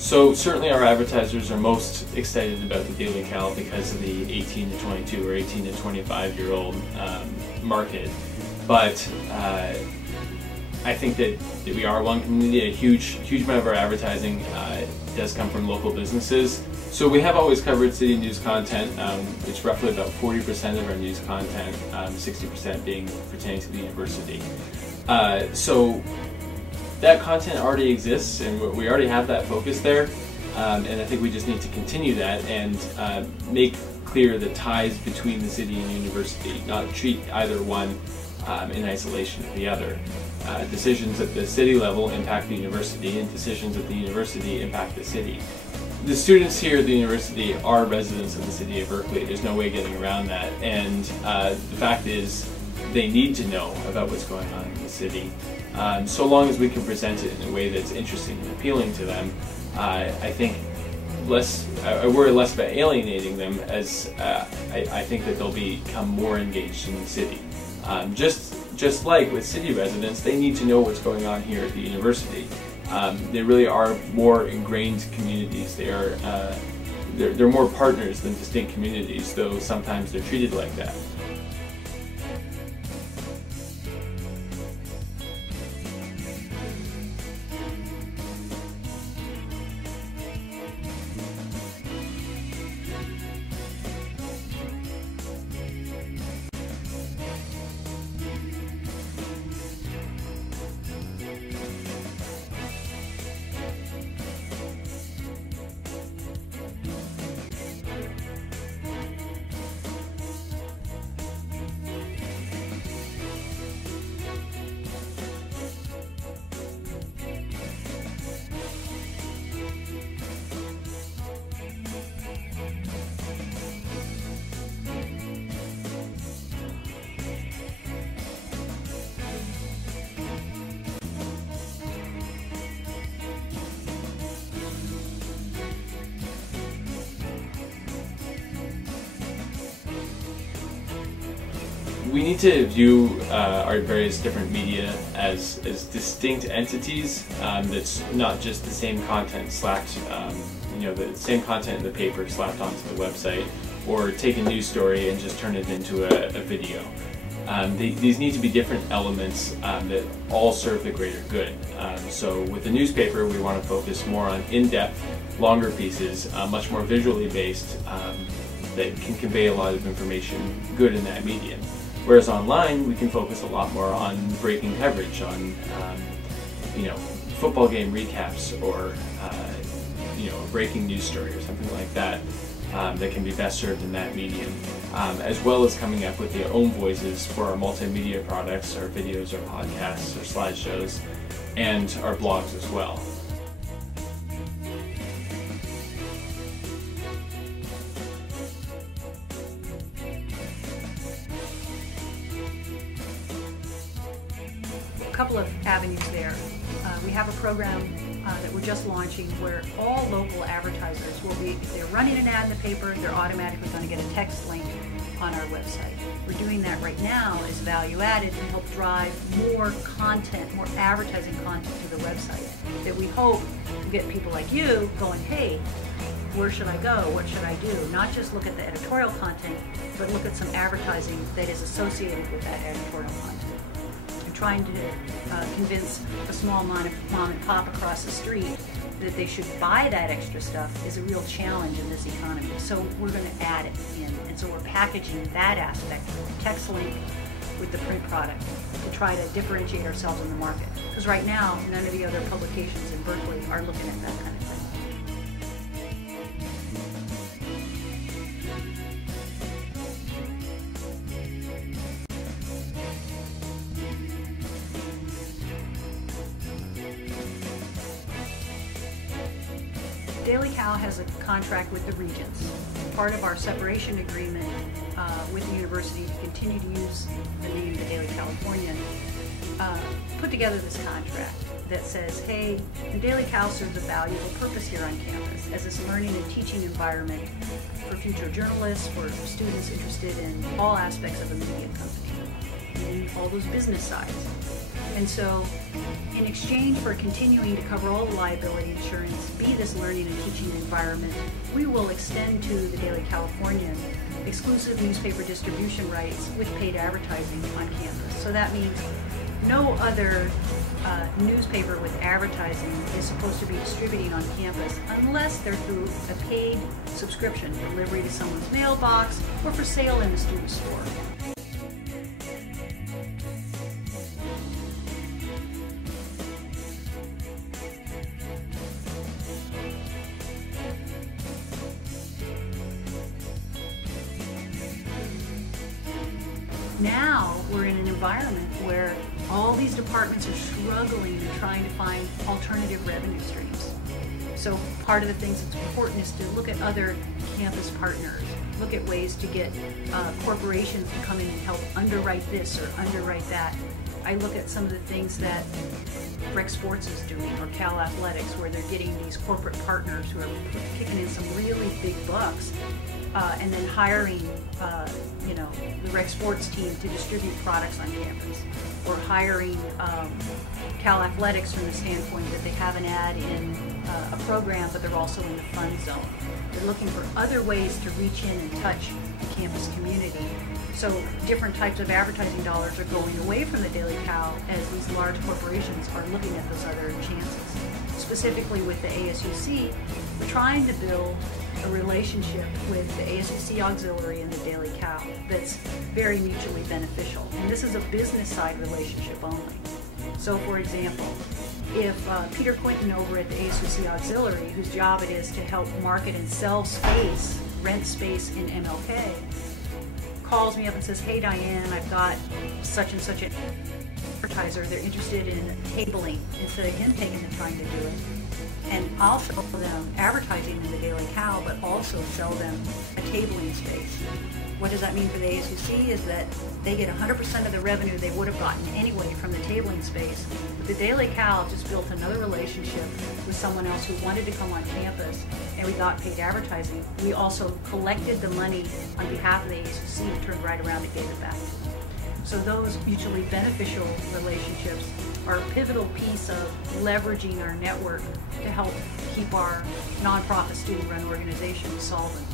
So certainly our advertisers are most excited about the Daily Cal because of the 18 to 22 or 18 to 25-year-old market. But I think that we are one community. A huge amount of our advertising does come from local businesses. So we have always covered city news content. It's roughly about 40% of our news content, 60% being pertaining to the university. So that content already exists, and we already have that focus there. And I think we just need to continue that and make clear the ties between the city and university, not treat either one in isolation of the other. Decisions at the city level impact the university, and decisions at the university impact the city. The students here at the university are residents of the city of Berkeley. There's no way getting around that. And the fact is, they need to know about what's going on in the city. So long as we can present it in a way that's interesting and appealing to them, I think I worry less about alienating them, as I think that they'll become more engaged in the city. Just like with city residents, they need to know what's going on here at the university. They really are more ingrained communities. They're more partners than distinct communities, though sometimes they're treated like that. We need to view our various different media as distinct entities. That's not just the same content slapped, the same content in the paper slapped onto the website, or take a news story and just turn it into a video. These need to be different elements that all serve the greater good. So with the newspaper, we want to focus more on in-depth, longer pieces, much more visually based, that can convey a lot of information good in that medium. Whereas online, we can focus a lot more on breaking coverage, on football game recaps, or a breaking news story or something like that, that can be best served in that medium, as well as coming up with their own voices for our multimedia products, our videos, our podcasts, our slideshows, and our blogs as well. A couple of avenues there. We have a program that we're just launching where all local advertisers will be, if they're running an ad in the paper, they're automatically going to get a text link on our website. We're doing that right now as value added to help drive more content, more advertising content to the website that we hope will get people like you going, hey, where should I go? What should I do? Not just look at the editorial content, but look at some advertising that is associated with that editorial content. Trying to convince a small mom and pop across the street that they should buy that extra stuff is a real challenge in this economy. So we're going to add it in, and so we're packaging that aspect, text link with the print product, to try to differentiate ourselves in the market. Because right now, none of the other publications in Berkeley are looking at that kind of thing. Daily Cal has a contract with the Regents. Part of our separation agreement with the university to continue to use the name the Daily Californian, put together this contract that says, hey, the Daily Cal serves a valuable purpose here on campus as this learning and teaching environment for future journalists, for students interested in all aspects of a media company, and all those business sides. And so, in exchange for continuing to cover all the liability insurance, be this learning and teaching environment, we will extend to the Daily Californian exclusive newspaper distribution rights with paid advertising on campus. So that means no other newspaper with advertising is supposed to be distributing on campus unless they're through a paid subscription, delivery to someone's mailbox, or for sale in the student store. Now we're in an environment where all these departments are struggling and trying to find alternative revenue streams. So part of the things that's important is to look at other campus partners, look at ways to get corporations to come in and help underwrite this or underwrite that. I look at some of the things that Rec Sports is doing, or Cal Athletics, where they're getting these corporate partners who are kicking in some really big bucks, and then hiring the Rec Sports team to distribute products on campus, or hiring Cal Athletics from the standpoint that they have an ad in a program, but they're also in the fund zone. They're looking for other ways to reach in and touch the campus community. So different types of advertising dollars are going away from the Daily Cal as these large corporations are looking at those other chances. Specifically with the ASUC, we're trying to build a relationship with the ASUC Auxiliary and the Daily Cal that's very mutually beneficial. And this is a business side relationship only. So for example, if Peter Quinton over at the ASUC Auxiliary, whose job it is to help market and sell space, rent space in MLK, calls me up and says, "Hey Diane, I've got such and such an advertiser, they're interested in tabling," instead of him taking the time to do it. And I'll sell them advertising in the Daily Cal, but also sell them a tabling space. What does that mean for the ASUC is that they get 100% of the revenue they would have gotten anyway from the tabling space. The Daily Cal just built another relationship with someone else who wanted to come on campus, and we got paid advertising. We also collected the money on behalf of the ASUC and turned right around and gave it back. So those mutually beneficial relationships are a pivotal piece of leveraging our network to help keep our nonprofit student-run organization solvent.